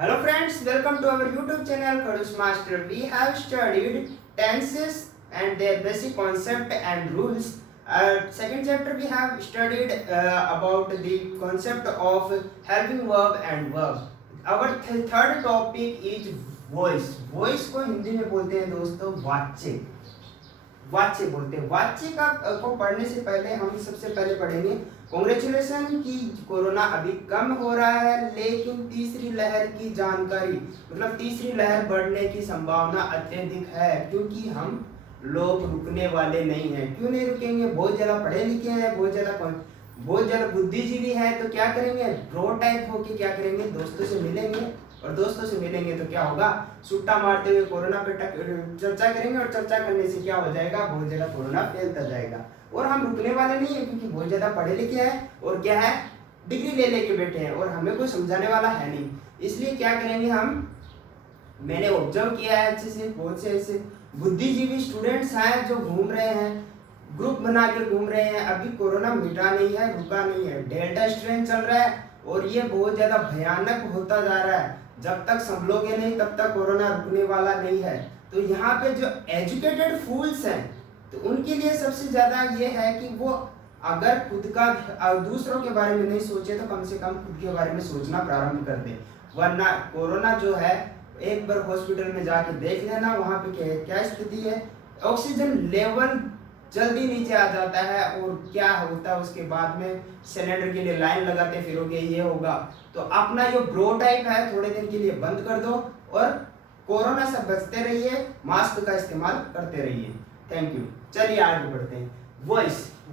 Hello friends, welcome to our YouTube channel Khadus Master. We have studied tenses and their basic concept and rules. Second chapter we have studied about the concept of helping verb and verb. Our third topic is voice. Voice को हिंदी में बोलते हैं दोस्तों वाच्य. वाच्य बोलते हैं. वाच्य का को पढ़ने से पहले हम सबसे पहले पढ़ेंगे कांग्रेचुलेशन की कोरोना अभी कम हो रहा है, लेकिन तीसरी लहर की जानकारी मतलब तीसरी लहर बढ़ने की संभावना अत्यधिक है, क्योंकि हम लोग रुकने वाले नहीं हैं. क्यों नहीं रुकेंगे? बहुत ज़्यादा पढ़े लिखे हैं, बहुत ज़्यादा बुद्धिजीवी हैं, तो क्या करेंगे? ब्रो टाइप होके क्या करेंगे? दोस्तों से मिलेंगे, और दोस्तों से मिलेंगे तो क्या होगा? सुट्टा मारते हुए कोरोना पे चर्चा करेंगे, और चर्चा करने से क्या हो जाएगा? बहुत ज़्यादा कोरोना फैलता जाएगा. और हम रुकने वाले नहीं है, क्योंकि बहुत ज़्यादा पढ़े लिखे हैं और क्या है, डिग्री ले लेके बैठे हैं, और हमें कोई समझाने वाला है नहीं. इसलिए क्या करेंगे हम, मैंने ऑब्जर्व किया है अच्छे से, बहुत से ऐसे बुद्धिजीवी स्टूडेंट्स हैं जो घूम रहे हैं, ग्रुप बना के घूम रहे हैं. अभी कोरोना मिटा नहीं है, रुका नहीं है, डेल्टा स्ट्रेन चल रहा है और ये बहुत ज़्यादा भयानक होता जा रहा है. जब तक संभलोगे नहीं तब तक कोरोना रुकने वाला नहीं है. तो यहाँ पे जो एजुकेटेड फूल्स हैं, तो उनके लिए सबसे ज़्यादा ये है कि वो अगर खुद का दूसरों के बारे में नहीं सोचे तो कम से कम खुद के बारे में सोचना प्रारंभ कर दे. वरना कोरोना जो है, एक बार हॉस्पिटल में जाके देख लेना वहाँ पे क्या स्थिति है. ऑक्सीजन लेवल जल्दी नीचे आ जाता है, और क्या होता है उसके बाद में सिलेंडर के लिए लाइन लगाते फिरोगे, ये होगा. तो अपना जो ब्रो टाइप है थोड़े दिन के लिए बंद कर दो, और कोरोना से बचते रहिए, मास्क का इस्तेमाल करते रहिए. Thank you. चलिए आगे बढ़ते हैं.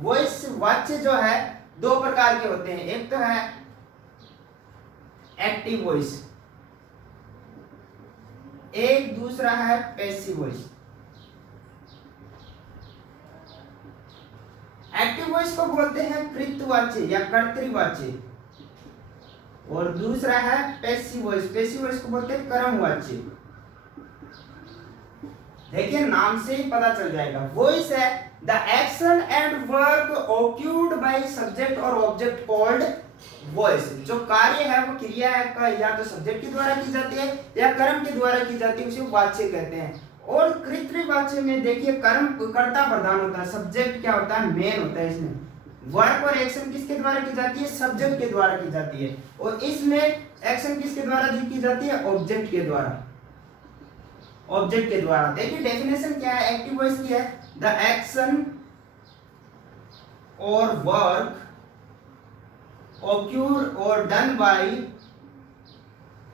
वॉइस वाच्य जो है दो प्रकार के होते हैं. एक तो है एक्टिव वॉइस, एक दूसरा है पैसिव वॉइस. एक्टिव वॉइस को बोलते हैं कृतवाच्य या कर्तृवाच्य, और दूसरा है पैसिव वॉइस. पैसिव वॉइस को बोलते हैं कर्मवाच्य. देखिए नाम से ही पता चल जाएगा. वॉइस है the action and work occurred by subject और ऑब्जेक्ट कॉल्ड वॉइस. जो कार्य है वो क्रिया है या तो सब्जेक्ट के द्वारा की जाती है या कर्म के द्वारा की जाती है, उसे वाच्य कहते हैं. और कृतवाच्य में देखिए कर्म कर्ता प्रधान होता है, सब्जेक्ट क्या होता है? मेन होता है. इसमें वर्क और एक्शन किसके द्वारा की जाती है? सब्जेक्ट के द्वारा की जाती है. और इसमें एक्शन किसके द्वारा की जाती है? ऑब्जेक्ट के द्वारा. ऑब्जेक्ट के द्वारा. देखिए डेफिनेशन क्या है एक्टिव वॉइस की है, द एक्शन और work occur or done by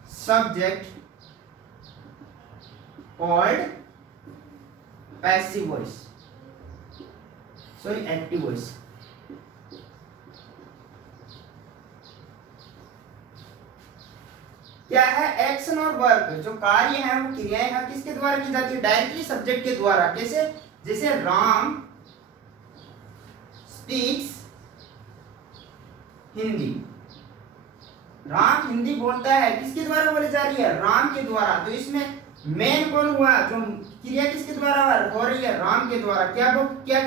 subject called passive voice, sorry active voice. क्या है? एक्शन और वर्क, जो कार्य है वो क्रियाएं हैं, किसके द्वारा की जाती है? डायरेक्टली सब्जेक्ट के द्वारा. कैसे? जैसे राम स्पीक्स हिंदी. राम हिंदी बोलता है, किसके द्वारा बोली जा रही है? राम के द्वारा. तो इसमें मेन कौन हुआ? जो क्रिया किसके द्वारा हो रही है? राम के द्वारा. क्या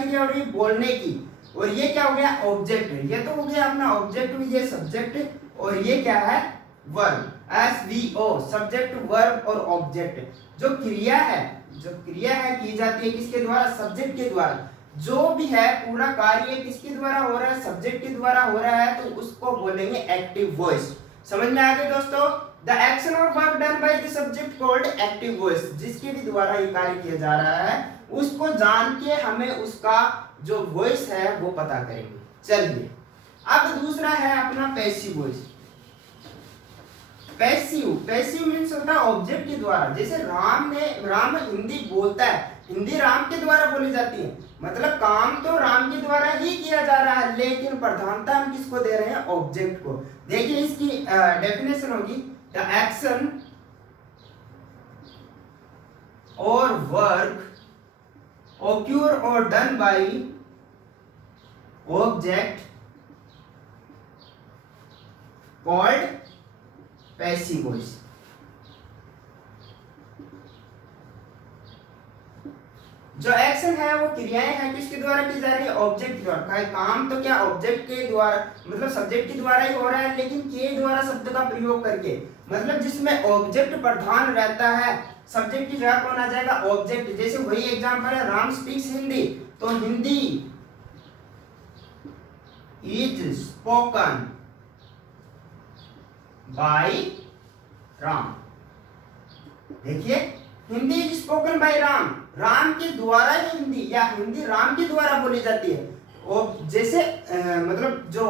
क्रिया हो रही है? बोलने की. और ये क्या हो गया? ऑब्जेक्ट. ये तो हो गया अपना ऑब्जेक्ट, ये सब्जेक्ट, और ये क्या है? वर्ब. SVO, सब्जेक्ट वर्ब और ऑब्जेक्ट. जो क्रिया है की जाती है किसके द्वारा? सब्जेक्ट के द्वारा. जो भी है पूरा कार्य किसके द्वारा हो रहा है? सब्जेक्ट के द्वारा हो रहा है, तो उसको बोलेंगे एक्टिव वॉइस. समझ में आ गया दोस्तों? द एक्शन और work done by the subject called active voice. जिसके भी द्वारा ये कार्य किया जा रहा है उसको जान के हमें उसका जो वॉइस है वो पता करेंगे. चलिए अब दूसरा है अपना पैसिव वॉइस. पैसिव मीन्स होता है ऑब्जेक्ट के द्वारा. जैसे राम हिंदी बोलता है, हिंदी राम के द्वारा बोली जाती है, मतलब काम तो राम के द्वारा ही किया जा रहा है, लेकिन प्रधानता हम किसको दे रहे हैं? ऑब्जेक्ट को. देखिए इसकी डेफिनेशन होगी, द एक्शन और वर्क ऑक्यूर और done by object called passive voice. जो एक्शन है वो क्रियाएं हैं किसके द्वारा की जा रही है, ऑब्जेक्ट के द्वारा। काम तो क्या ऑब्जेक्ट के द्वारा मतलब सब्जेक्ट के द्वारा ही हो रहा है, लेकिन के द्वारा शब्द का प्रयोग करके, मतलब जिसमें ऑब्जेक्ट प्रधान रहता है, सब्जेक्ट की जगह कौन आ जाएगा, ऑब्जेक्ट। जैसे वही एग्जांपल है, राम स्पीक्स हिंदी, तो Hindi is spoken by Ram. देखिए, Hindi is spoken by Ram, Ram के द्वारा ही हिंदी या हिंदी राम के द्वारा बोली जाती है। और जैसे मतलब जो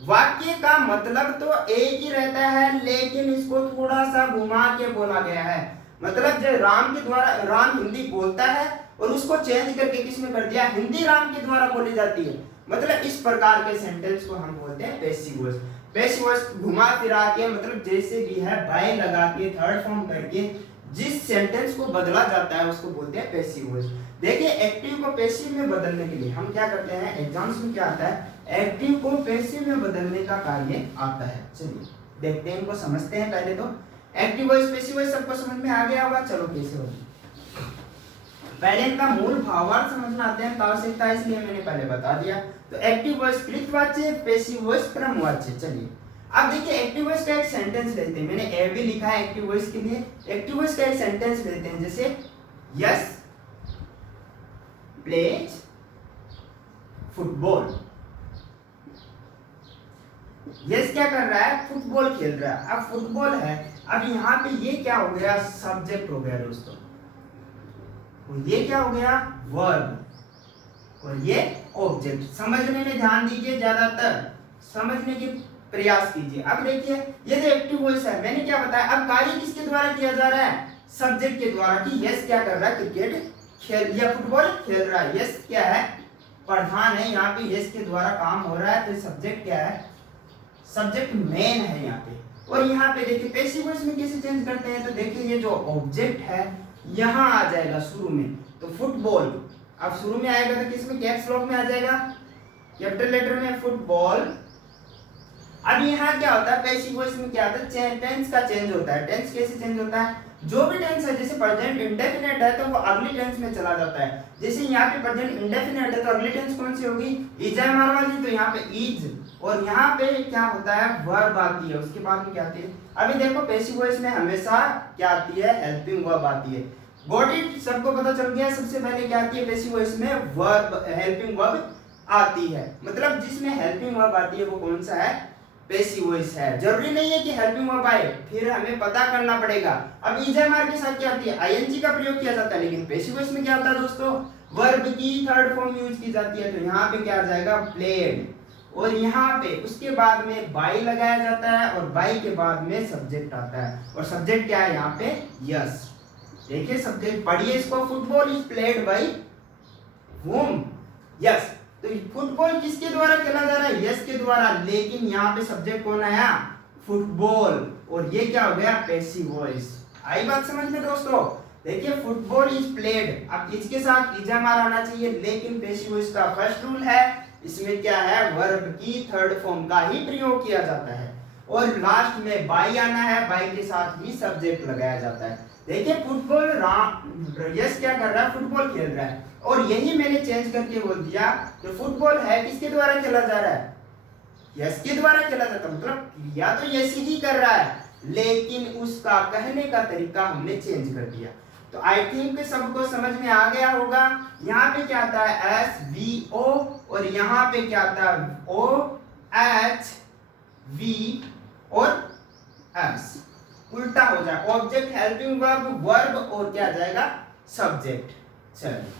वाक्य का मतलब तो एक ही रहता है, लेकिन इसको थोड़ा सा घुमा के बोला गया है। मतलब जो राम के द्वारा, राम हिंदी बोलता है और उसको चेंज करके किसने कर दिया, हिंदी राम के द्वारा बोली जाती है। मतलब इस प्रकार के सेंटेंस को हम बोलते हैं पैसिव वॉइस। पैसिव वॉइस घुमा फिरा के, मतलब जैसे भी है बाय लगा के, थर्ड फॉर्म करके जिस सेंटेंस को बदला जाता है उसको बोलते हैं पैसिव वॉइस। देखिए, एक्टिव को पैसिव में बदलने के लिए हम क्या करते हैं, एग्जाम्स में क्या आता है, एक्टिव को पैसिव में बदलने का कार्य आता है। चलिए देखते हैं, इनको समझते हैं। पहले तो एक्टिव वॉइस पैसिव वॉइस सबको समझ में आ गया होगा। चलो कैसे होगी, पहले इनका मूल भावार्थ समझना आते हैं, आवश्यकता है इसलिए मैंने पहले बता दिया। तो एक्टिव वॉइस कृतवाच्य, पैसिव वॉइस क्रमवाच्य। चलिए अब देखिए, एक्टिव वॉइस का एक सेंटेंस लेते हैं, मैंने ए भी लिखा है एक्टिव वॉइस के लिए। एक्टिव वॉइस का एक सेंटेंस लेते हैं, जैसे यस प्लेज फुटबॉल। यस क्या कर रहा है, फुटबॉल खेल रहा है। अब फुटबॉल है, अब यहाँ पे ये क्या हो गया, सब्जेक्ट हो गया दोस्तों, और ये क्या हो गया, वर्ब, और ये ऑब्जेक्ट। समझने में ध्यान दीजिए, ज्यादातर समझने की प्रयास कीजिए। अब देखिए, ये जो एक्टिव वॉइस है, मैंने क्या बताया, अब कार्य किसके द्वारा किया जा रहा है, सब्जेक्ट के द्वारा। कि यस क्या कर रहा है, क्रिकेट खेल या फुटबॉल खेल रहा है। यस क्या है, प्रधान है, यहाँ पे यस के द्वारा काम हो रहा है, तो सब्जेक्ट क्या है, सब्जेक्ट मेन है यहाँ पे। और यहाँ पे देखिए पैसिव वॉइस में कैसे चेंज करते हैं, तो देखिए ये जो ऑब्जेक्ट है यहाँ आ जाएगा शुरू में, तो फुटबॉल। अब शुरू में आएगा तो किसमें, कैप्स लॉक में आ जाएगा, कैपिटल लेटर में फुटबॉल। अब यहाँ क्या होता है, पैसिव वॉइस में क्या होता है, टेंस का चेंज होता है। टेंस कैसे चेंज होता है, जो भी टेंस है, जैसे प्रेजेंट इंडेफिनिट है तो वो अगली टेंस में चला जाता है। जैसे यहाँ पे प्रेजेंट इंडेफिनिट है तो अगली टेंस कौन सी होगी, इज है हमारे वाली, तो यहाँ पे इज, और यहाँ पे क्या होता है, वर्ब आती है, उसके बाद में क्या आती है। अभी देखो पैसिव वॉइस में हमेशा क्या आती है, हेल्पिंग वर्ब आती है। गॉट इट, सबको पता चल गया। सबसे पहले क्या आती है पैसिव वॉइस में, वर्ब, हेल्पिंग वर्ब आती है। मतलब जिसमें हेल्पिंग वर्ब आती है वो कौन सा है, पैसिव वॉइस है। जरूरी नहीं है कि हेल्पिंग वर्ब आए, फिर हमें पता करना पड़ेगा। अब इजमार के साथ क्या आती है, आईएनजी का प्रयोग किया जाता है, लेकिन पैसिव वॉइस में क्या आता है दोस्तों, वर्ब की थर्ड फॉर्म यूज की जाती है। तो यहाँ पे क्या आ जाएगा, प्लेड, और यहाँ पे उसके बाद में बाई लगाया जाता है, और बाई के बाद में सब्जेक्ट आता है, और सब्जेक्ट क्या है यहाँ पे, यस। देखिए सब्जेक्ट पढ़िए इसको, football is played by whom, yes. तो फुटबॉल किसके द्वारा खेला जा रहा है, यस के द्वारा, लेकिन यहाँ पे सब्जेक्ट कौन आया, फुटबॉल, और ये क्या हो गया, पैसिव वॉइस। आई बात समझ में दोस्तों। देखिए फुटबॉल इज प्लेड, अब इसके साथ इजामार आना चाहिए, लेकिन पैसिव वॉइस का फर्स्ट रूल है, इसमें क्या है, वर्ब की थर्ड फॉर्म का ही प्रयोग किया जाता है, और लास्ट में बाई आना है, बाई के साथ ही सब्जेक्ट लगाया जाता है। देखिए फुटबॉल, यस क्या कर रहा है, फुटबॉल खेल रहा है, और यही मैंने चेंज करके बोल दिया कि फुटबॉल है किसके द्वारा खेला जा रहा है, यस के द्वारा खेला जाता है। मतलब क्रिया तो यस ही कर रहा है, लेकिन उसका कहने का तरीका हमने चेंज कर दिया। तो आई थिंक सबको समझ में आ गया होगा। यहाँ पे क्या आता है, एस वी ओ, और यहाँ पे क्या आता है, ओ एच वी और एस, उल्टा हो जाए, ऑब्जेक्ट, हेल्पिंग वर्ब, वर्ब, और क्या आ जाएगा, सब्जेक्ट। चलिए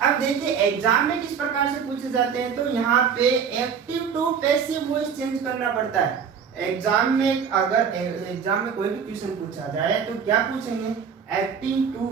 अब देखिए एग्जाम में किस प्रकार से पूछे जाते हैं, तो यहाँ पे active to passive voice change करना पड़ता है। एग्जाम में अगर एग्जाम में कोई भी क्वेश्चन पूछा जाए तो क्या पूछेंगे, एक्टिव टू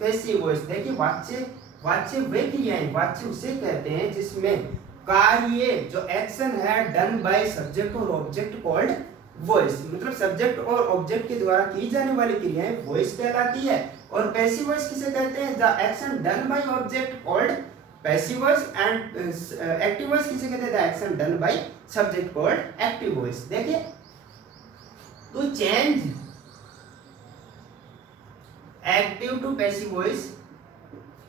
पैसिव वॉइस। देखिए वाच्य, वाच्य वे क्रियाएं, वाच्य उसे कहते हैं जिसमें कार्य, जो एक्शन है, डन बाय सब्जेक्ट और ऑब्जेक्ट कॉल्ड वॉइस। मतलब सब्जेक्ट और ऑब्जेक्ट के द्वारा की जाने वाली क्रियाएं वॉइस कहलाती है। और पैसिव वॉइस किसे कहते हैं, the action done by object called passive voice, and active voice किसे कहते हैं, the action done by subject called active voice. देखिए to change active to passive voice,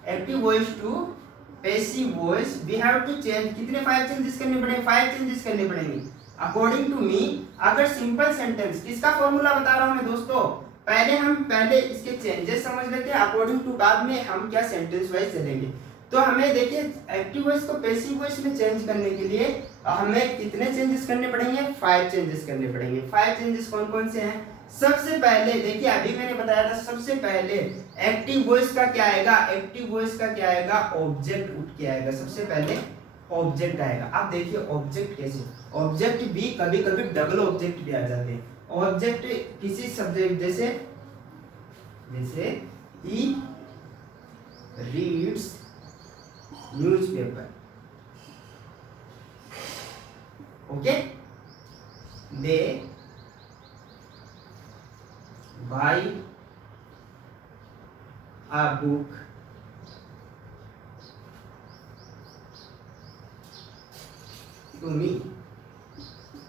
active voice to passive voice we have to change, कितने 5 changes करने पड़ेंगे, 5 changes करने पड़ेंगे according to me. अगर सिंपल सेंटेंस, किसका फॉर्मूला बता रहा हूं मैं दोस्तों, पहले इसके चेंजेस समझ लेते हैं, अकॉर्डिंग टू बाद में हम क्या सेंटेंस वाइज चलेंगे। तो हमें देखिए एक्टिव वॉइस को पैसिव वॉइस में चेंज करने के लिए हमें कितने चेंजेस करने पड़ेंगे, 5 चेंजेस करने पड़ेंगे। 5 चेंजेस कौन कौन से हैं, सबसे पहले देखिए अभी मैंने बताया था, सबसे पहले एक्टिव वॉइस का क्या आएगा, एक्टिव वॉइस का क्या आएगा, ऑब्जेक्ट उठ के आएगा, सबसे पहले ऑब्जेक्ट आएगा। अब देखिए ऑब्जेक्ट कैसे, ऑब्जेक्ट भी कभी कभी डबल ऑब्जेक्ट भी आ जाते हैं। ऑब्जेक्ट किसी सब्जेक्ट, जैसे ही reads newspaper, okay, they buy a book to me.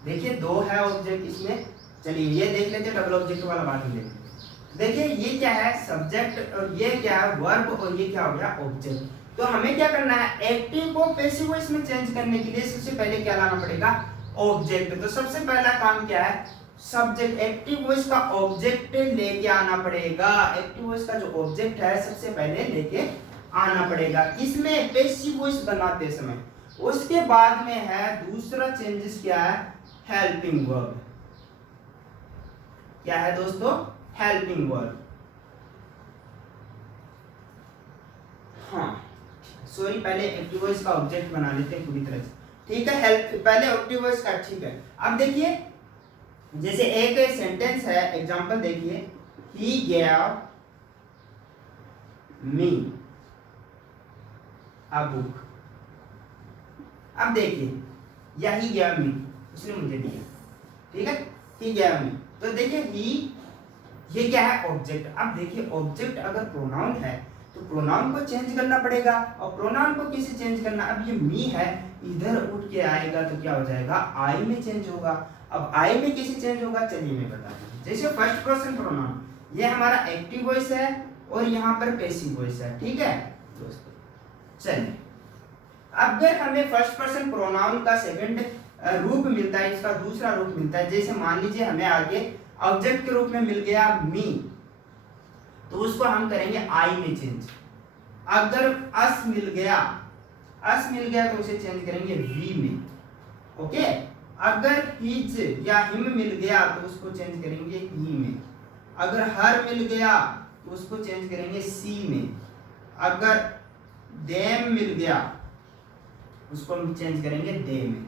देखिए दो है ऑब्जेक्ट इसमें, चलिए ये देख लेते हैं, डबल ऑब्जेक्ट वाला बात ही लेते हैं। देखिए ये क्या है, सब्जेक्ट, और ये क्या है, वर्ब, और ये क्या हो गया, ऑब्जेक्ट। तो हमें क्या करना है, एक्टिव को पैसिव वॉइस में चेंज करने के लिए सबसे पहले क्या लाना पड़ेगा, ऑब्जेक्ट। तो सबसे पहला काम क्या है, सब्जेक्ट, एक्टिव वॉइस का ऑब्जेक्ट लेके आना पड़ेगा। एक्टिव वॉइस का जो ऑब्जेक्ट है सबसे पहले लेके आना पड़ेगा इसमें पैसिव वॉइस बनाते समय। उसके बाद में है दूसरा चेंजेस, क्या है, हेल्पिंग वर्ब। क्या है दोस्तों, हेल्पिंग वर्ब। हाँ सॉरी, पहले एक्टिव वॉइस का ऑब्जेक्ट बना लेते हैं पूरी तरह से, ठीक है। हेल्प पहले एक्टिव वॉइस का, ठीक है। अब देखिए जैसे एक सेंटेंस है, एग्जांपल देखिए, ही gave मी अ बुक। अब देखिए या ही gave मी, उसने मुझे दिया, ठीक है, ही gave मी। तो देखिए ही, ये क्या है, ऑब्जेक्ट। अब देखिए ऑब्जेक्ट अगर प्रोनाउन है तो प्रोनाउन को चेंज करना पड़ेगा, और प्रोनाउन को कैसे चेंज करना, अब ये मी है, इधर उठ के आएगा तो क्या हो जाएगा, आई में चेंज होगा। अब आई में कैसे चेंज होगा, चलिए मैं बताता हूँ। जैसे फर्स्ट पर्सन प्रोनाउन, ये हमारा एक्टिव वॉइस है और यहाँ पर पैसिव वॉइस है, ठीक है दोस्तों। चलिए अगर हमें फर्स्ट पर्सन प्रोनाउन का सेकंड रूप मिलता है, इसका दूसरा रूप मिलता है, जैसे मान लीजिए हमें आगे ऑब्जेक्ट के रूप में मिल गया मी, तो उसको हम करेंगे आई में चेंज। अगर अस मिल गया तो उसे चेंज करेंगे वी में, ओके। अगर हिज या हिम मिल गया तो उसको चेंज करेंगे ही में। अगर हर मिल गया तो उसको चेंज करेंगे सी में। अगर देम मिल गया उसको हम चेंज करेंगे दे में।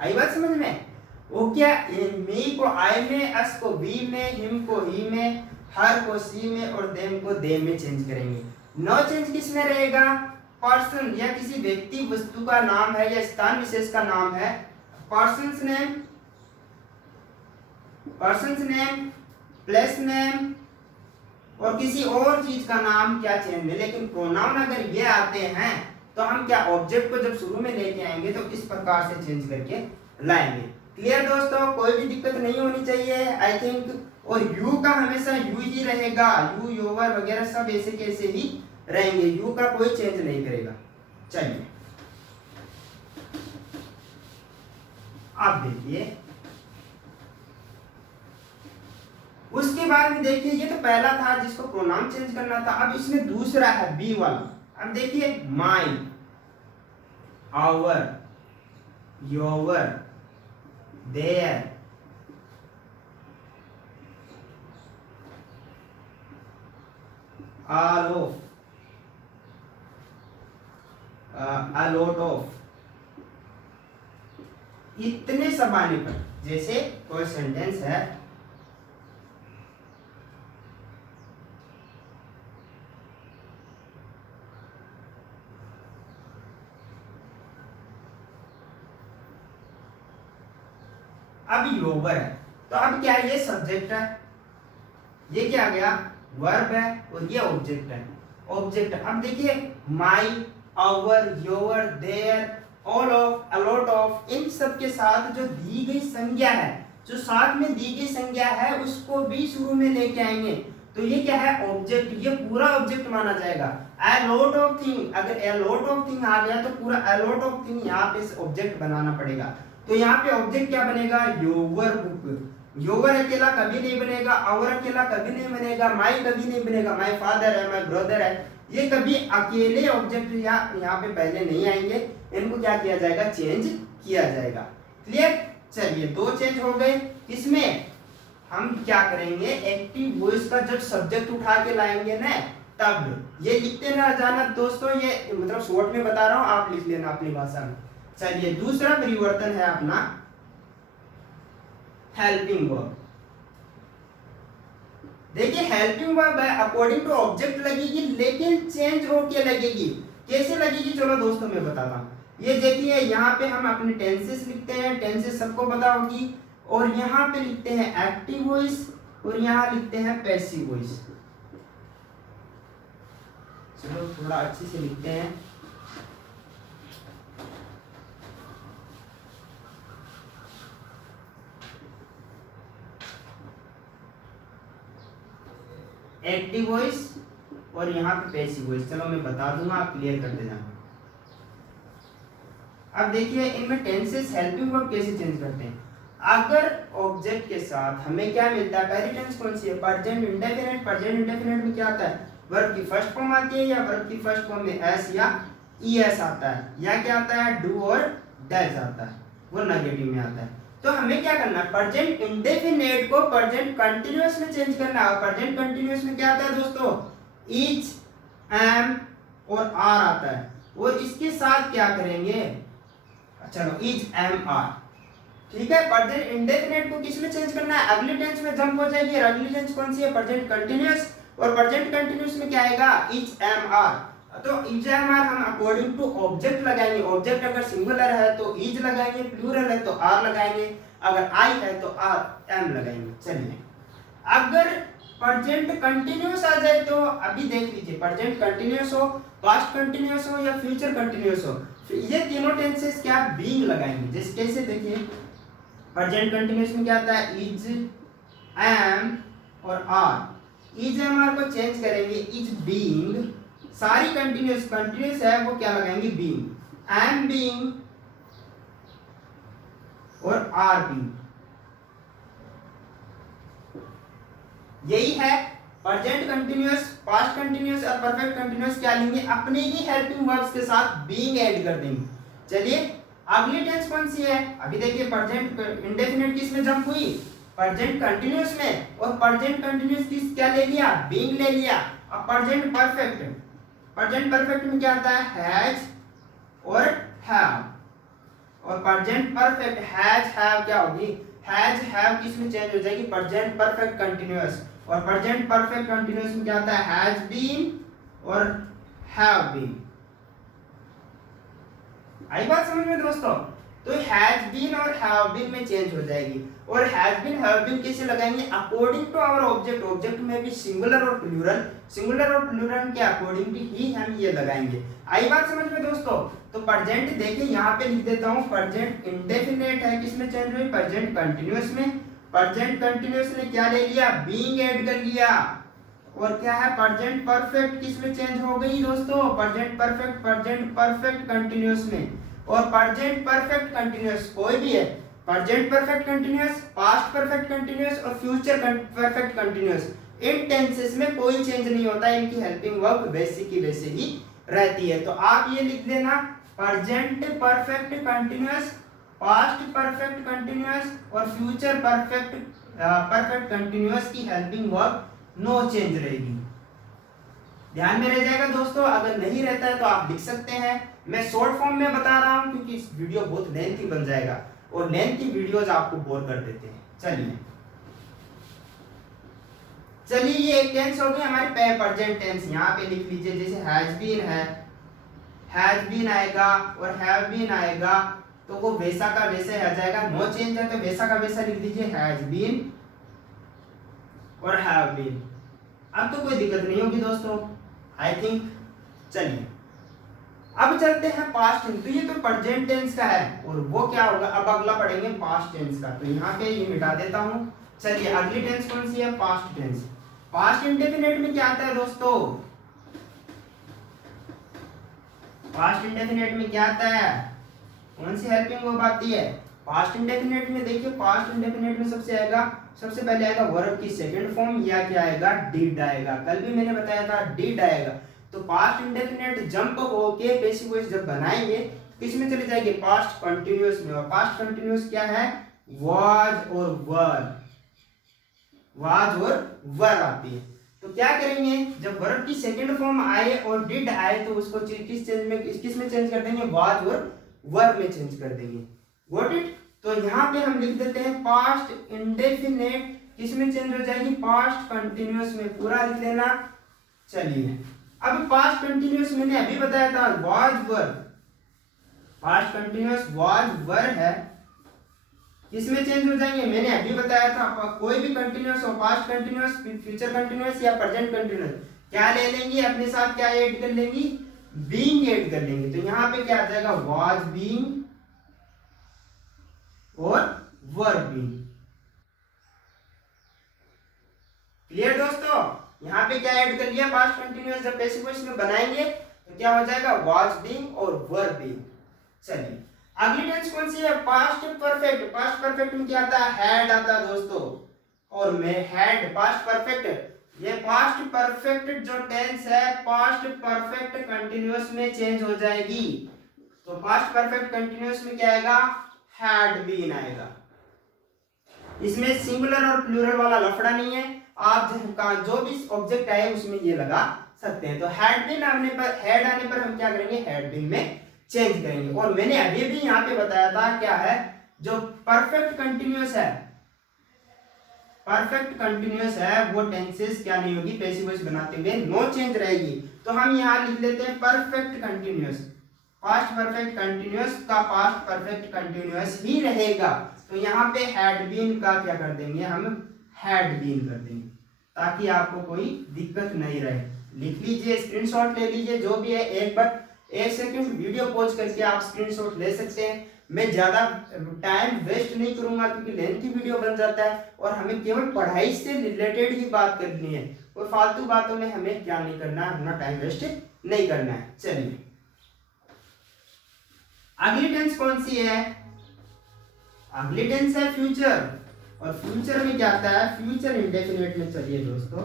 आई बात समझ में, वो क्या, मी को आई में, अस को वी में, हिम को ही में, हर को सी में, और देम को दे में चेंज करेंगे। नो चेंज किस में रहेगा, पर्सन या किसी व्यक्ति वस्तु का नाम है या स्थान विशेष का नाम है, पर्सन्स नेम, प्लेस नेम, और किसी और चीज का नाम क्या चेंज है। लेकिन प्रोनाउन अगर ये आते हैं तो हम क्या, ऑब्जेक्ट को जब शुरू में लेके आएंगे तो इस प्रकार से चेंज करके लाएंगे। क्लियर दोस्तों, कोई भी दिक्कत नहीं होनी चाहिए आई थिंक। और यू का हमेशा यू ही रहेगा, यू, योवर वगैरह सब ऐसे कैसे ही रहेंगे, यू का कोई चेंज नहीं करेगा। चलिए आप देखिए, उसके बाद में देखिए, ये तो पहला था जिसको प्रोनाउन चेंज करना था। अब इसमें दूसरा है बी वाला। अब देखिए my, our, your, their, all of, a lot of, इतने सब आने पर, जैसे कोई सेंटेंस है, अब योवर है, तो अब क्या है, ये सब्जेक्ट है, ये क्या आ गया, वर्ब है, और ये ऑब्जेक्ट है, ऑब्जेक्ट। अब देखिए my, our, your, their, all of, a lot of, इन सब के साथ जो दी गई संज्ञा है जो साथ में दी गई संज्ञा है उसको भी शुरू में लेके आएंगे, तो ये क्या है ऑब्जेक्ट, ये पूरा ऑब्जेक्ट माना जाएगा। ए लॉट ऑफ थिंग, अगर ए लॉट ऑफ थिंग आ गया तो पूरा ए लॉट ऑफ थिंग यहाँ पे ऑब्जेक्ट बनाना पड़ेगा। तो यहाँ पे ऑब्जेक्ट क्या बनेगा, योर बुक। योर अकेला कभी नहीं बनेगा, आवर अकेला कभी नहीं बनेगा, माई कभी नहीं बनेगा, माई फादर है, माई ब्रदर है, ये कभी अकेले ऑब्जेक्ट यहाँ पे पहले नहीं आएंगे, इनको क्या किया जाएगा, चेंज किया जाएगा। क्लियर। चलिए दो चेंज हो गए। इसमें हम क्या करेंगे, एक्टिव वॉइस का जब सब्जेक्ट उठा के लाएंगे ना, तब ये लिखते ना जाना दोस्तों, ये मतलब शॉर्ट में बता रहा हूं, आप लिख लेना अपनी भाषा में। चलिए दूसरा परिवर्तन है अपना हेल्पिंग वर्ब। देखिए हेल्पिंग वर्ब है, अकॉर्डिंग टू ऑब्जेक्ट लगेगी लेकिन चेंज होके लगेगी। कैसे लगेगी चलो दोस्तों मैं बताता हूँ। ये देखिए यहाँ पे हम अपने टेंसेस लिखते हैं, टेंसेस सबको पता होगी, और यहाँ पे लिखते हैं एक्टिव वॉइस और यहाँ लिखते हैं पैसिव वॉइस। चलो थोड़ा अच्छे से लिखते हैं। एक्टिव वॉइस और यहाँ पे पैसिव वॉइस, चलो मैं बता दूंगा, आप क्लियर कर देना। अब देखिए इनमें टेंसेस हेल्पिंग वर्ब कैसे चेंज करते हैं। अगर ऑब्जेक्ट के साथ हमें क्या मिलता है, पहली टेंस कौन सी है, प्रेजेंट इंडेफिनिट। प्रेजेंट इंडेफिनिट में क्या आता है, वर्ब की फर्स्ट फॉर्म आती है, या वर्ब की फर्स्ट फॉर्म में एस या ईएस आता है, या क्या आता है, डू और डज आता है, वो नेगेटिव में आता है। तो हमें क्या करना है, प्रेजेंट इंडेफिनिट को प्रेजेंट कंटीन्यूअस में चेंज करना है। प्रेजेंट कंटीन्यूअस में क्या आता है दोस्तों, इज, एम और आर आता है, और इसके साथ क्या करेंगे, चलो इज, एम, आर, ठीक है। प्रेजेंट इंडेफिनिट को किस में चेंज करना है, अगली टेंस में जंप हो जाएगी। अगली टेंस कौन सी है, प्रेजेंट कंटीन्यूअस, और प्रेजेंट कंटीन्यूअस में क्या आएगा, इज, एम, आर। तो इज, एम, आर हम अकॉर्डिंग टू ऑब्जेक्ट लगाएंगे। ऑब्जेक्ट अगर सिंगुलर है तो इज लगाएंगे, प्लूरल है तो आर लगाएंगे, अगर आई है तो आर, एम लगाएंगे। चलिए अगर प्रेजेंट कंटीन्यूअस आ जाए तो अभी देख लीजिए, प्रेजेंट कंटीन्यूअस हो, पास्ट कंटीन्यूअस हो या फ्यूचर कंटीन्यूअस हो, ये तीनों टेंसेस क्या बीइंग लगाएंगे। जैसे कैसे देखिए, प्रेजेंट कंटीन्यूअस में क्या आता है, इज, एम और आर। इज, एम, आर को चेंज करेंगे, इज बीइंग, सारी कंटीन्यूअस है वो क्या लगाएंगे, बीइंग, एम बीइंग और आर बीइंग। यही है प्रेजेंट कंटीन्यूअस, पास्ट कंटीन्यूअस और परफेक्ट कंटीन्यूअस क्या लेंगे, अपने ही हेल्पिंग वर्ब्स के साथ बीइंग ऐड कर देंगे। चलिए अगली टेंस कौन सी है, अभी देखिए प्रेजेंट इंडेफिनिट किस में जंप हुई, प्रेजेंट कंटीन्यूअस में, और प्रेजेंट कंटीन्यूअस किस क्या ले लिया, बीइंग ले लिया। अब प्रेजेंट परफेक्ट, प्रेजेंट परफेक्ट में क्या आता है, हैज और हैव, और प्रेजेंट परफेक्ट हैज, हैव क्या होगी, हैज, हैव किस में चेंज हो जाएगी, प्रेजेंट परफेक्ट कंटीन्यूअस, और प्रेजेंट परफेक्ट कंटीन्यूअस में क्या आता है, हैज बीन और हैव बीन। आई बात समझ में दोस्तों। तो हैज बीन और हैव बीन में चेंज हो जाएगी, और हैज बीन, हैव बीन कैसे लगाएंगे, according to our object. Object में भी सिंगुलर और प्लूरल, सिंगुलर और प्लूरल के अकॉर्डिंग ही हम ये लगाएंगे। आई बात समझ में दोस्तों। तो प्रेजेंट देखिए यहाँ पे लिख देता हूँ, प्रेजेंट इंडेफिनिट है, किस में चेंज हुई, प्रेजेंट कंटीन्यूअस में। प्रेजेंट कंटीन्यूअस ने क्या ले लिया, बीइंग ऐड कर लिया, और क्या है, प्रेजेंट परफेक्ट किस में चेंज हो गई दोस्तों, present perfect, present perfect continuous में। और प्रेजेंट परफेक्ट कंटीन्यूअस कोई भी है, present perfect continuous, past perfect continuous और फ्यूचर परफेक्ट कंटीन्यूअस, इन टेंसेस में कोई चेंज नहीं होता, इनकी हेल्पिंग वर्ब वैसी की वैसे ही रहती है। तो आप ये लिख देना, present perfect continuous, past perfect continuous और फ्यूचर परफेक्ट कंटीन्यूअस की हेल्पिंग वर्ब नो चेंज रहेगी। ध्यान में रह जाएगा दोस्तों। अगर नहीं रहता है तो आप लिख सकते हैं, मैं शॉर्ट फॉर्म में बता रहा हूं क्योंकि इस वीडियो बहुत लेंथी बन जाएगा और लेंथी वीडियोज आपको बोर कर देते हैं। चलिए ये एक टेंस हो गई हमारे प्रेजेंट टेंस, यहाँ पे लिख लीजिए। जैसे हैज बीन है, हैज बीन आएगा और हैव बीन आएगा तो वो वैसा का वैसे आ जाएगा, नो चेंज है तो वैसा का वैसा लिख दीजिए, हैज बीन और हैव बीन। अब तो कोई दिक्कत नहीं होगी दोस्तों, आई थिंक। चलिए अब चलते हैं पास्ट टेंस। तो ये तो प्रेजेंट टेंस का है और वो क्या होगा, अब अगला पढ़ेंगे पास्ट टेंस का। तो यहाँ पे ये मिटा देता हूँ। चलिए अगली टेंस कौन सी है, पास्ट टेंस। पास्ट इंडेफिनिट में क्या आता है दोस्तों, पास्ट इंडेफिनिट में क्या आता है, कौन सी हेल्पिंग वर्ब आती है पास्ट इंडेफिनिट में। देखिए पास्ट इंडेफिनिट में सबसे पहले आएगा वर्ब की सेकंड फॉर्म, या क्या आएगा, डिड आएगा। कल भी मैंने बताया था डिड आएगा। तो पास्ट इंडेफिनिट जंप होके पैसिव वॉइस जब बनाएंगे किसमें चले जाएंगे, पास्ट कंटिन्यूअस में। और पास्ट कंटिन्यूअस क्या है, वाज और वर, वाज और वर आती है। तो क्या करेंगे, जब वर्ब की सेकंड फॉर्म आए और डिड आए तो उसको किस में चेंज कर देंगे, वाज और वर में चेंज कर देंगे। Got it. तो यहाँ पे हम लिख देते हैं पास्ट इंडेफिनिट किस में चेंज हो जाएगी, पास्ट कंटिन्यूअस में। पूरा लिख लेना। चलिए अब पास्ट कंटिन्यूअस मैंने अभी बताया था was were, past continuous was वर है, किसमें चेंज हो जाएंगे, मैंने अभी बताया था। कोई भी कंटिन्यूअस हो, पास्ट कंटिन्यूअस, फ्यूचर कंटिन्यूअस या प्रेजेंट कंटिन्यूअस, क्या ले लेंगे अपने साथ, क्या ऐड कर लेंगे, बीइंग ऐड कर लेंगे। तो यहाँ पे क्या आ जाएगा, वाज बीइंग और वर बीइंग। क्लियर दोस्तों, यहाँ पे क्या ऐड कर लिया, पास्ट कंटिन्यूअस जब पैसिव वॉइस में बनाएंगे तो क्या हो जाएगा, वाज बीइंग और वर बीइंग। चलिए अगली टेंस कौन सी है, पास्ट परफेक्ट। पास्ट परफेक्ट में क्या आता है, हैड आता है दोस्तों। और मैं हैड पास्ट परफेक्ट, ये पास्ट परफेक्ट जो टेंस है पास्ट परफेक्ट कंटिन्यूअस में चेंज हो जाएगी। तो पास्ट परफेक्ट कंटिन्यूअस में क्या आएगा, हैड बीन आएगा। इसमें सिंगुलर और प्लूरल वाला लफड़ा नहीं है, आप जो भी ऑब्जेक्ट आए उसमें ये लगा सकते हैं। तो हैड बीन आने पर, हेड आने पर हम क्या करेंगे, हैड बीन में चेंज करेंगे। और मैंने अभी भी यहाँ पे बताया था क्या है, जो परफेक्ट कंटिन्यूअस है, परफेक्ट कंटिन्यूअस है वो टेंसेस क्या नहीं होगी, पैसिव वॉइस बनाते हुए नो चेंज रहेगी। तो हम यहाँ लिख लेते हैं perfect continuous, past perfect continuous का पास्ट परफेक्ट कंटिन्यूअस ही रहेगा। तो यहाँ पे हैड बीन का क्या कर देंगे, हम हैड बीन कर देंगे ताकि आपको कोई दिक्कत नहीं रहे। लिख लीजिए, स्क्रीनशॉट ले लीजिए, जो भी है एक सेकंड वीडियो पॉज करके आप स्क्रीनशॉट ले सकते हैं। मैं ज्यादा टाइम वेस्ट नहीं करूंगा क्योंकि लेंथी वीडियो बन जाता है और हमें केवल पढ़ाई से रिलेटेड ही बात करनी है और फालतू बातों में हमें क्या नहीं करना है, अपना टाइम वेस्ट नहीं करना है। चलिए अगली टेंस कौन सी है, अगली टेंस है फ्यूचर। और फ्यूचर में क्या आता है, फ्यूचर इंडेफिनिट में। चलिए दोस्तों,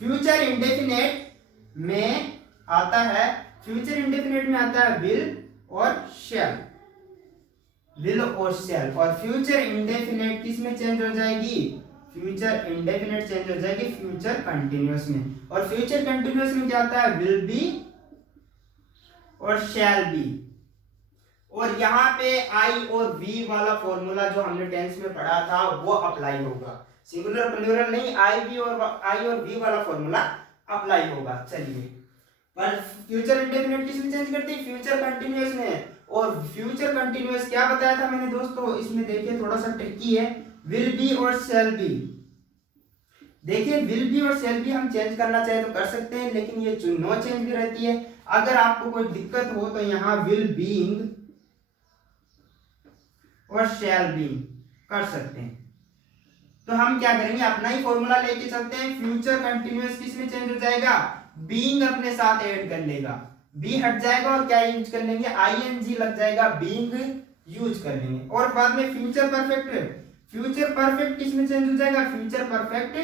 फ्यूचर इंडेफिनिट में आता है, फ्यूचर इंडेफिनिट में आता है विल और शैल, विल और शैल। और फ्यूचर इंडेफिनिट किस में चेंज हो जाएगी, फ्यूचर इंडेफिनिट चेंज हो जाएगी फ्यूचर कंटिन्यूअस में। और फ्यूचर कंटिन्यूअस में क्या आता है, विल बी और शैल बी। और यहाँ पे आई और वी वाला फॉर्मूला जो हमने टेंस में पढ़ा था वो अप्लाई होगा, सिंगुलर प्लूरल नहीं, आई और वी वाला फॉर्मूला अप्लाई होगा। चलिए पर फ्यूचर इंडेफिनिट किस में चेंज करते हैं, फ्यूचर कंटिन्यूअस में। और फ्यूचर कंटिन्यूअस क्या बताया था मैंने दोस्तों, इसमें देखिए थोड़ा सा ट्रिकी है, विल बी और शैल बी। देखिए विल बी और शैल बी हम चेंज करना चाहे तो कर सकते हैं, लेकिन ये नो चेंज भी रहती है। अगर आपको कोई दिक्कत हो तो यहाँ विल बीइंग और शैल बी कर सकते हैं। तो हम क्या करेंगे, अपना ही फॉर्मूला लेके चलते हैं। फ्यूचर कंटिन्यूअस किस में चेंज हो जाएगा, बीइंग अपने साथ ऐड कर लेगा, बी हट जाएगा और क्या यूज कर लेंगे, आईएनजी लग जाएगा, बीइंग यूज कर लेंगे। और बाद में फ्यूचर परफेक्ट किस में चेंज हो जाएगा, फ्यूचर परफेक्ट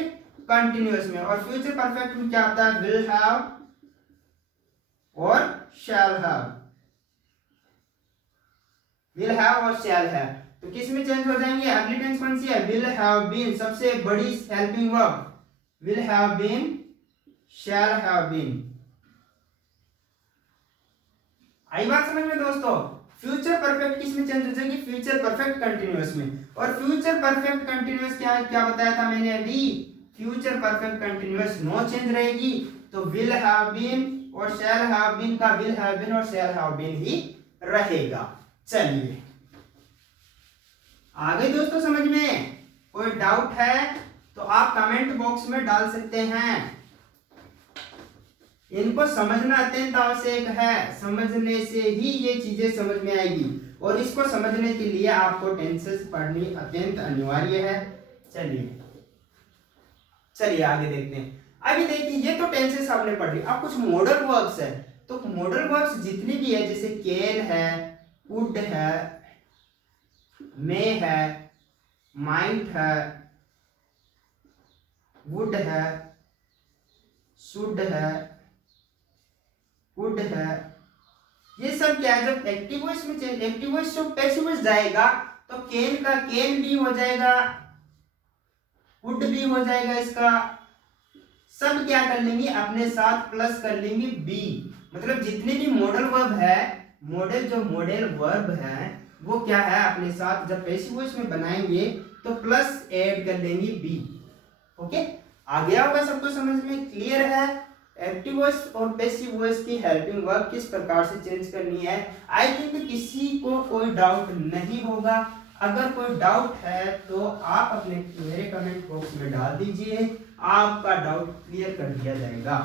कंटिन्यूअस में। और फ्यूचर परफेक्ट में क्या आता है, विल हैव और शैल हैव, विल हैव और शैल हैव। तो किस में चेंज हो जाएंगे, अगली टेंस कौन सी है, विल हैव बीन, सबसे बड़ी helping verb, will have been, shall have been. आई बात समझ में दोस्तों। फ्यूचर परफेक्ट किस में चेंज हो जाएगी, फ्यूचर परफेक्ट कंटिन्यूअस में। और फ्यूचर परफेक्ट कंटिन्यूअस क्या बताया था मैंने अभी, future perfect continuous no change रहेगी। तो विल हैव बीन और शैल हैव बीन का विल हैव बीन और शैल हैव बीन ही रहेगा। चलिए आगे दोस्तों समझ में कोई डाउट है तो आप कमेंट बॉक्स में डाल सकते हैं। इनको समझना अत्यंत आवश्यक है, समझने से ही ये चीजें समझ में आएगी और इसको समझने के लिए आपको टेंसेस पढ़नी अत्यंत अनिवार्य है। चलिए चलिए आगे देखते हैं। अभी देखिए ये तो टेंसेस आपने पढ़ ली, अब कुछ मॉडल वर्ब्स है। तो मॉडल वर्ब्स जितनी भी है जैसे कैन है, कुड है, मे है, माइट है, वुड है, शुड है, कुड है, ये सब क्या है जब एक्टिव वॉइस में चेंज, एक्टिव वॉइस से पैसिव वॉइस जाएगा तो कैन का कैन भी हो जाएगा, वुड भी हो जाएगा, इसका सब क्या कर लेंगे अपने साथ प्लस कर लेंगे बी। मतलब जितने भी मॉडल वर्ब है, मॉडल वर्ब है वो क्या है अपने साथ जब पैसिव वॉइस में बनाएंगे तो प्लस ऐड कर लेंगे बी। ओके, आ गया होगा सबको समझ में, क्लियर है। एक्टिव वॉइस और पैसिव वॉइस की हेल्पिंग वर्ब किस प्रकार से चेंज करनी है, आई थिंक किसी को कोई डाउट नहीं होगा। अगर कोई डाउट है तो आप अपने मेरे कमेंट बॉक्स में डाल दीजिए, आपका डाउट क्लियर कर दिया जाएगा।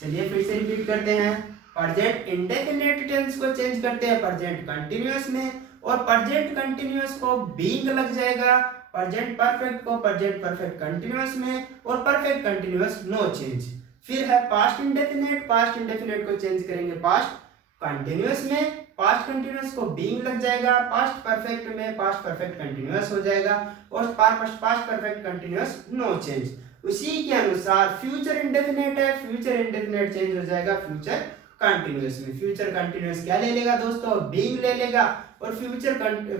चलिए फिर से रिपीट करते हैं। प्रेजेंट इंडेफिनिट टेंस को चेंज करते हैं प्रेजेंट कंटिन्यूअस में, और प्रेजेंट कंटिन्यूअस को बीइंग लग जाएगा, प्रेजेंट परफेक्ट को प्रेजेंट परफेक्ट कंटिन्यूअस में, और परफेक्ट कंटिन्यूअस नो चेंज। फिर है पास्ट इंडेफिनिट को चेंज करेंगे पास्ट कंटिन्यूअस में, पास्ट कंटिन्यूअस को बीइंग लग जाएगा, पास्ट परफेक्ट में पास्ट परफेक्ट कंटिन्यूअस हो जाएगा, और past perfect continuous no change. उसी के अनुसार फ्यूचर इंडेफिनिट है, फ्यूचर इंडेफिनिट चेंज हो जाएगा फ्यूचर कंटिन्यूअस में। फ्यूचर कंटिन्यूअस क्या ले लेगा दोस्तों, बीइंग ले लेगा, और फ्यूचर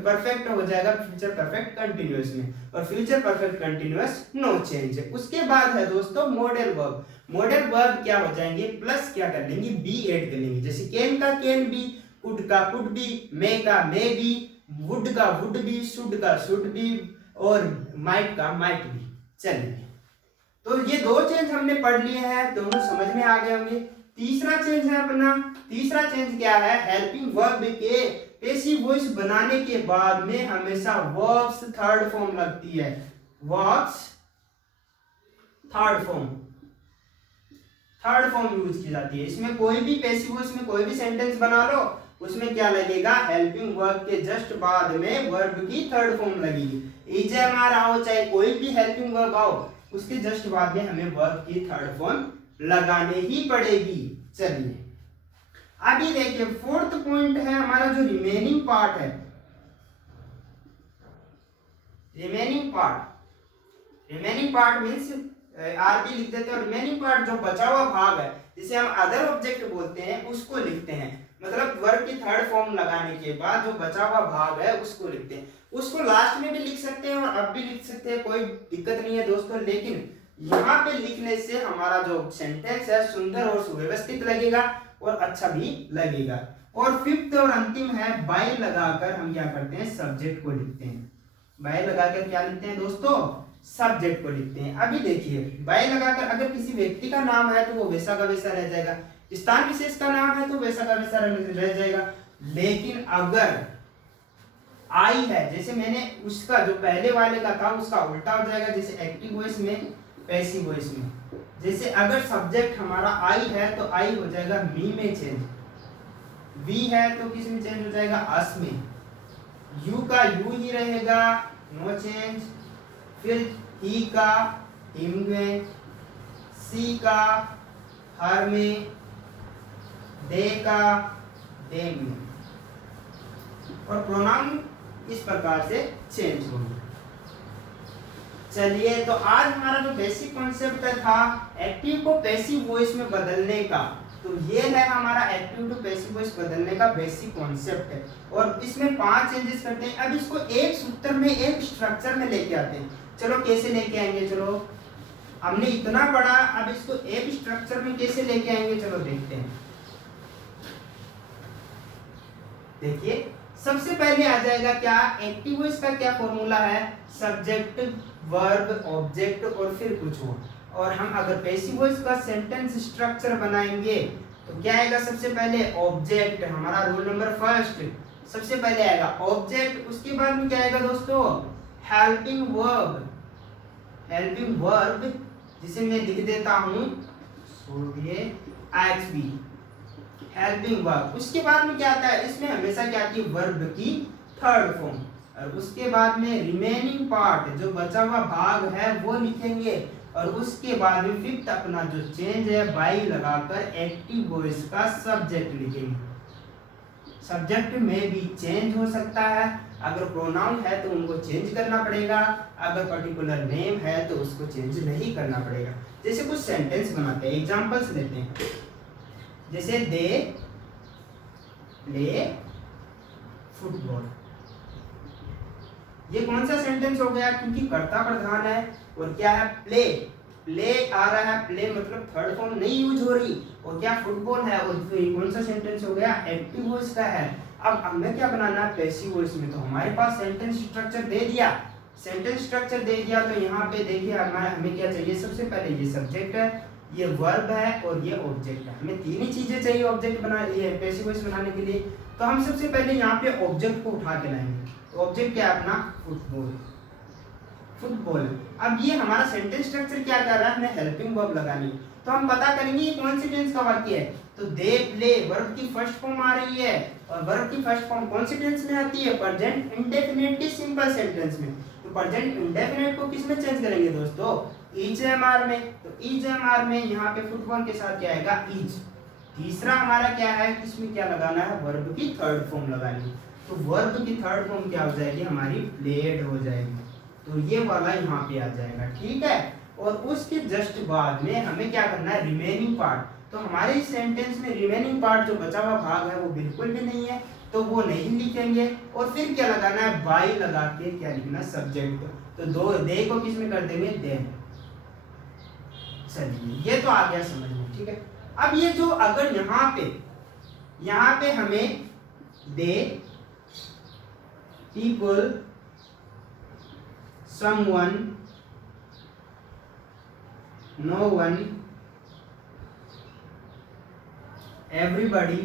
परफेक्ट हो जाएगा फ्यूचर परफेक्ट कंटिन्यूअस में, और future perfect continuous no change. उसके बाद है दोस्तों मॉडल वर्ब। मॉडल वर्ब क्या हो जाएंगे, प्लस क्या कर लेंगे, बी ऐड कर लेंगे। जैसे कैन का कैन बी, कुड का कुड बी, मे का मे बी, वुड का वुड बी, शुड का शुड बी, और माइट का माइट बी। चलिए तो ये दो चेंज हमने पढ़ लिए हैं, दोनों समझ में आ गए होंगे। तीसरा चेंज है अपना, तीसरा चेंज क्या है, हेल्पिंग वर्ब के पैसिव वॉइस बनाने के बाद में हमेशा वर्ब्स थर्ड फॉर्म लगती है, वर्ब्स थर्ड फॉर्म यूज की जाती है। इसमें कोई भी पैसिव वॉइस में कोई भी सेंटेंस बना लो, उसमें क्या लगेगा, हेल्पिंग वर्ब के जस्ट बाद में वर्ब की थर्ड फॉर्म लगेगी। इज एम आर आओ, चाहे कोई भी हेल्पिंग वर्ब आओ, उसके जस्ट बाद में हमें वर्ब की थर्ड फॉर्म लगाने ही पड़ेगी। चलिए अभी देखिए फोर्थ पॉइंट है हमारा जो रिमेनिंग पार्ट है, रिमेनिंग पार्ट मीन्स आरबी लिख देते हैं, और रिमेनिंग पार्ट जो बचा हुआ भाग है जिसे हम अदर ऑब्जेक्ट बोलते हैं उसको लिखते हैं। मतलब वर्ब की थर्ड फॉर्म लगाने के बाद जो बचा हुआ भाग है उसको लिखते हैं। उसको लास्ट में भी लिख सकते हैं और अब भी लिख सकते हैं, कोई दिक्कत नहीं है दोस्तों, लेकिन यहाँ पे लिखने से हमारा जो सेंटेंस है सुंदर और सुव्यवस्थित लगेगा और अच्छा भी लगेगा। और फिफ्थ और अंतिम है बाय लगाकर हम क्या करते हैं, सब्जेक्ट को लिखते हैं। बाय लगाकर क्या लिखते हैं दोस्तों, सब्जेक्ट को लिखते हैं। अभी देखिए बाय लगाकर अगर किसी व्यक्ति का नाम है तो वो वैसा का वैसा रह जाएगा, स्थान विशेष का नाम है तो वैसा का वैसा रह जाएगा। लेकिन अगर आई है, जैसे मैंने उसका जो पहले वाले का था उसका उल्टा हो जाएगा, जैसे एक्टिव वॉइस में पैसिव वॉइस में। जैसे अगर सब्जेक्ट हमारा आई है तो आई हो जाएगा मी में चेंज, वी है तो किस में चेंज हो जाएगा, अस में, यू का यू ही रहेगा नो चेंज, फिर ही का हिम में, सी का हर में, दे का देम में, और प्रोनाउन इस प्रकार से चेंज होंगे। चलिए तो आज हमारा जो बेसिक कॉन्सेप्ट था एक्टिव को पैसिव वॉइस में बदलने का, तो ये है हमारा एक्टिव टू पैसिव वॉइस बदलने का बेसिक कॉन्सेप्ट है। और इसमें 5 चेंजेस करते हैं। अब इसको एक सूत्र में एक स्ट्रक्चर में लेके आते हैं। चलो कैसे लेके आएंगे, चलो हमने इतना पढ़ा, अब इसको एक स्ट्रक्चर में कैसे लेके आएंगे, चलो देखते हैं। देखिए सबसे पहले आ जाएगा क्या, एक्टिव वॉइस का क्या फॉर्मूला है, सब्जेक्ट वर्ब ऑब्जेक्ट और फिर कुछ और हम अगर पैसिव वॉइस का सेंटेंस स्ट्रक्चर बनाएंगे तो क्या आएगा, सबसे पहले ऑब्जेक्ट, हमारा रूल नंबर फर्स्ट, सबसे पहले आएगा ऑब्जेक्ट, उसके बाद में क्या आएगा दोस्तों, हेल्पिंग वर्ब जिसे मैं लिख देता हूं और ये IXV हेल्पिंग वर्ब। उसके बाद में क्या आता है, इसमें हमेशा क्या आती है, वर्ब की थर्ड फॉर्म। और उसके बाद में रिमेनिंग पार्ट, जो बचा हुआ भाग है वो लिखेंगे। और उसके बाद में फिफ्थ अपना जो चेंज है बाई लगाकर एक्टिव वॉइस का सब्जेक्ट लिखेंगे। सब्जेक्ट में भी चेंज हो सकता है, अगर प्रोनाउन है तो उनको चेंज करना पड़ेगा, अगर पर्टिकुलर नेम है तो उसको चेंज नहीं करना पड़ेगा। जैसे कुछ सेंटेंस बनाते हैं, एग्जांपल्स लेते हैं। जैसे दे प्ले फुटबॉल, ये कौन सा सेंटेंस हो गया, क्योंकि कर्ता प्रधान है और क्या है, प्ले। प्ले आ रहा है, प्ले मतलब थर्ड फॉर्म नहीं यूज हो रही, और क्या फुटबॉल है, और कौन सा सेंटेंस हो गया, एक्टिव वॉइस का है। अब हमें क्या बनाना है, पैसिव वॉइस में। तो हमारे पास सेंटेंस स्ट्रक्चर दे दिया, सेंटेंस स्ट्रक्चर दे दिया। तो यहाँ पे देखिए हमें क्या चाहिए, सबसे पहले ये सब्जेक्ट है, ये वर्ब है और ये ऑब्जेक्ट है। हमें तीन ही चीजें चाहिए ऑब्जेक्ट बना, ये पैसिव वॉइस बनाने के लिए। तो हम सबसे पहले यहाँ पे ऑब्जेक्ट को उठा के लाएंगे। तो ऑब्जेक्ट क्या है अपना, फुटबॉल। फुटबॉल। अब ये हमारा सेंटेंस स्ट्रक्चर क्या कर रहा है, हमें हेल्पिंग वर्ब लगानी है। तो हम पता करेंगे ये कौन सी टेंस का वाक्य है। तो दे प्ले वर्ब की फर्स्ट फॉर्म आ रही है, और वर्ब की फर्स्ट फॉर्म कौन सी टेंस में आती है, प्रेजेंट इंडेफिनिट की सिंपल सेंटेंस में। तो प्रेजेंट इंडेफिनिट को किस में चेंज करेंगे दोस्तों, ईज-एम-आर में। तो ईज-एम-आर में यहाँ पे फुटबॉल के साथ क्या आएगा, ईज। तीसरा हमारा क्या है, इसमें क्या लगाना है, वर्ब की थर्ड फॉर्म लगानी है। तो वर्ब की थर्ड फॉर्म क्या हो जाएगी हमारी, प्लेड हो जाएगी। तो ये वाला यहाँ पे आ जाएगा, ठीक है। और उसके जस्ट बाद में हमें क्या करना है, रिमेनिंग पार्ट। तो हमारे इस सेंटेंस में रिमेनिंग पार्ट जो बचा हुआ भाग है वो बिल्कुल भी नहीं है, तो वो नहीं लिखेंगे। और फिर क्या लगाना है, बाई लगा के क्या लिखना, सब्जेक्ट। तो दो दे को किस में कर देंगे, देन। चलिए ये तो आ गया समझ में, ठीक है। अब ये जो अगर यहाँ पे हमें दे people, someone, no one, everybody,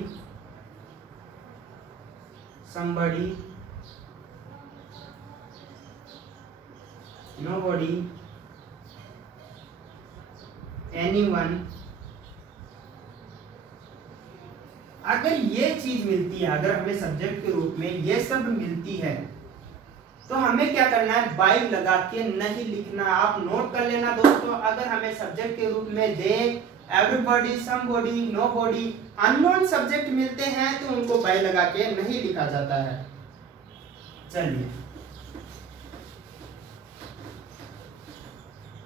somebody, nobody, anyone, अगर ये चीज मिलती है, अगर हमें सब्जेक्ट के रूप में ये सब मिलती है, तो हमें क्या करना है, बाई लगा के नहीं लिखना। आप नोट कर लेना दोस्तों, अगर हमें सब्जेक्ट के रूप में they, everybody, somebody, nobody, unknown subject मिलते हैं तो उनको बाई लगा के नहीं लिखा जाता है। चलिए,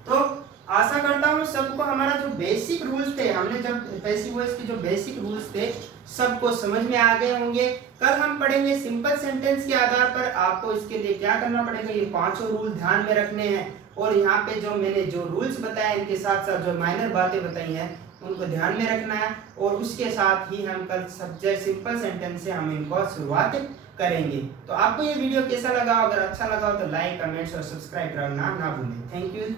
तो आशा करता हूँ सबको हमारा जो बेसिक रूल्स थे, हमने जब पैसिव वॉइस के जो बेसिक रूल्स थे सबको समझ में आ गए होंगे। कल हम पढ़ेंगे सिंपल सेंटेंस के आधार पर आपको इसके लिए क्या करना पड़ेगा, ये पांचों रूल ध्यान में रखने हैं। और यहाँ पे जो मैंने जो रूल्स बताए इनके साथ साथ जो माइनर बातें बताई हैं उनको ध्यान में रखना है। और उसके साथ ही हम कल सब्जेक्ट सिंपल सेंटेंस से हम इनको शुरुआत करेंगे। तो आपको ये वीडियो कैसा लगा, अगर अच्छा लगा हो तो लाइक, कमेंट्स और सब्सक्राइब करना ना भूलें। Thank you.